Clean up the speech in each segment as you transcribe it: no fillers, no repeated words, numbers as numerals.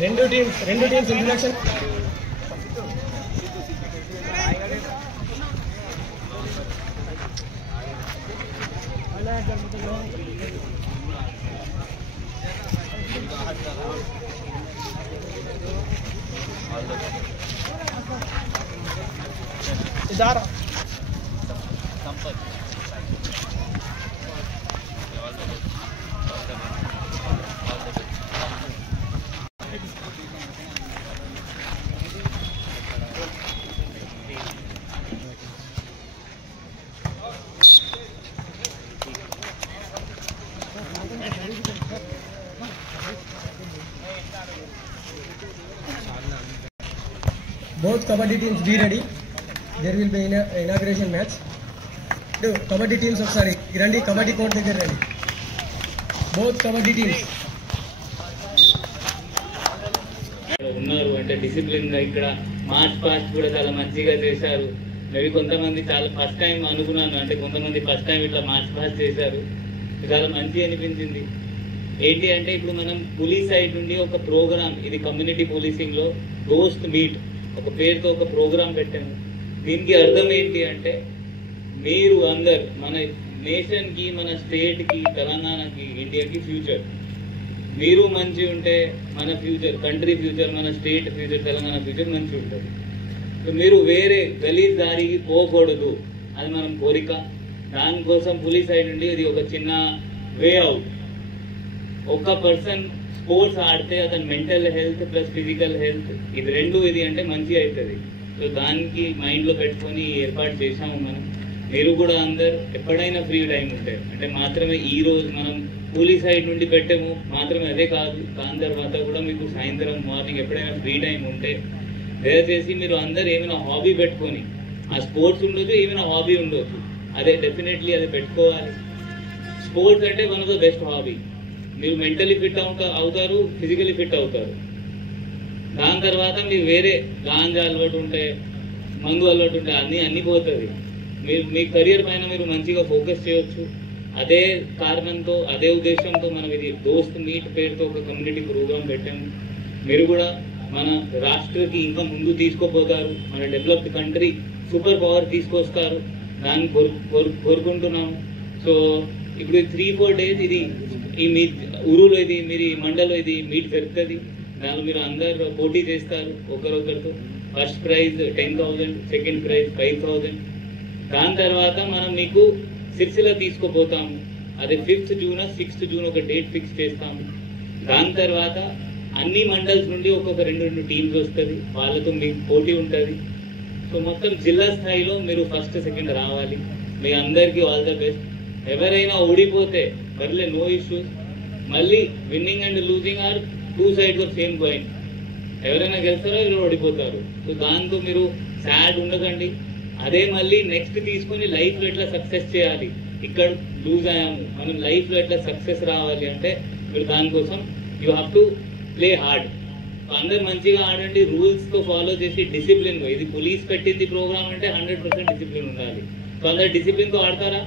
రెండు teams introduction. इधर both kabaddi teams be ready. There will be inauguration match. Do kabaddi teams ఒకసారి రండి, kabaddi court దగ్గర రండి. both kabaddi teams ఉన్నారు అంటే డిసిప్లిన్ గా. ఇక్కడ మార్చ్ పాస్ట్ కూడా చాలా మంచిగా చేశారు. మేబీ కొంతమంది చాలా ఫస్ట్ టైం అనుకున్నాను, అంటే కొంతమంది ఫస్ట్ టైం ఇట్లా మార్చ్ పాస్ట్ చేశారు. చాలా మంచి అనిపించింది. ఏంటి అంటే ఇప్పుడు మనం పోలీస్ సైడ్ నుండి ఒక ప్రోగ్రామ్, ఇది కమ్యూనిటీ పోలీసింగ్ లో దోస్త్ మీట్ ఒక పేరుతో ఒక ప్రోగ్రాం పెట్టాము. దీనికి అర్థం ఏంటి అంటే మీరు అందరు మన నేషన్ కి, మన స్టేట్ కి, తెలంగాణకి, ఇండియాకి ఫ్యూచర్. మీరు మంచి ఉంటే మన ఫ్యూచర్, కంట్రీ ఫ్యూచర్, మన స్టేట్ ఫ్యూచర్, తెలంగాణ ఫ్యూచర్ మంచి ఉంటుంది. సో మీరు వేరే గలీజ్ దారికి పోకూడదు, అది మనం కోరిక. దానికోసం పోలీస్ సైడ్ నుండి ఇది ఒక చిన్న వే అవుట్. ఒక పర్సన్ స్పోర్ట్స్ ఆడితే అతని mental health plus physical health ఇది రెండు ఇది అంటే మంచిగా అవుతుంది. సో దానికి మైండ్లో పెట్టుకొని ఏర్పాటు చేశాము మనం. మీరు కూడా అందరు ఎప్పుడైనా ఫ్రీ టైం ఉంటే, అంటే మాత్రమే ఈ రోజు మనం పోలీస్ సైడ్ నుండి పెట్టాము మాత్రమే అదే కాదు, దాని తర్వాత కూడా మీకు సాయంత్రం మార్నింగ్ ఎప్పుడైనా ఫ్రీ టైం ఉంటే దయచేసి మీరు అందరు ఏమైనా హాబీ పెట్టుకొని, ఆ స్పోర్ట్స్ ఉండొచ్చు, ఏమైనా హాబీ ఉండొచ్చు, అదే డెఫినెట్లీ అది పెట్టుకోవాలి. స్పోర్ట్స్ అంటే one of the best hobby. మీరు మెంటలీ ఫిట్ అవుతారు, ఫిజికలీ ఫిట్ అవుతారు. దాని తర్వాత మీరు వేరే గాంజా అలవాటు ఉంటే, మందు అలవాటు ఉంటే అన్నీ పోతుంది. మీరు మీ కెరియర్ పైన మీరు మంచిగా ఫోకస్ చేయొచ్చు. అదే కారణంతో, అదే ఉద్దేశంతో మనం ఇది దోస్త్ మీట్ పేరుతో ఒక కమ్యూనిటీ ప్రోగ్రామ్ పెట్టాము. మీరు కూడా మన రాష్ట్రకి ఇంకా ముందు తీసుకోపోతారు, మన డెవలప్డ్ కంట్రీ సూపర్ పవర్ తీసుకొస్తారు, దాన్ని కోరుకుంటున్నాము. సో ఇప్పుడు 3-4 days ఇది ఈ మీ ఊరులో, ఇది మీరు మండలో ఇది మీట్ జరుగుతుంది. దానిలో మీరు అందరు పోటీ చేస్తారు ఒకరొకరితో. First prize 10,000, second prize 5,000. దాని తర్వాత మనం మీకు సిరిసిల్ల తీసుకుపోతాము. అదే 5th June 6th June ఒక డేట్ ఫిక్స్ చేస్తాము. దాని తర్వాత అన్ని మండల్స్ నుండి ఒక్కొక్క 2 టీమ్స్ వస్తుంది, వాళ్ళతో మీకు పోటీ ఉంటుంది. సో మొత్తం జిల్లా స్థాయిలో మీరు ఫస్ట్ సెకండ్ రావాలి. మీ అందరికీ ఆల్ ద బెస్ట్. ఎవరైనా ఓడిపోతే పర్లే, నో ఇష్యూస్. మళ్ళీ winning and losing are 2 sides of same coin. ఎవరైనా గెలుస్తారో ఎవరు ఓడిపోతారు. సో దాంతో మీరు సాడ్ ఉండకండి. అదే మళ్ళీ నెక్స్ట్ తీసుకొని లైఫ్లో ఎట్లా సక్సెస్ చేయాలి, ఇక్కడ లూజ్ అయ్యాము, మనం లైఫ్లో ఎట్లా సక్సెస్ రావాలి అంటే మీరు దానికోసం you have to play hard. అందరు మంచిగా ఆడండి, రూల్స్తో ఫాలో చేసి డిసిప్లిన్గా. ఇది పోలీస్ పెట్టింది ప్రోగ్రామ్ అంటే 100% డిసిప్లిన్ ఉండాలి. సో అందరు డిసిప్లిన్తో ఆడతారా?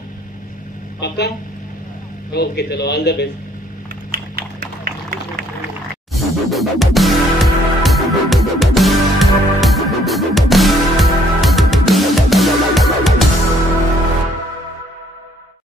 పక్కా? ఓకే, చలో, ఆల్ ద బెస్ట్.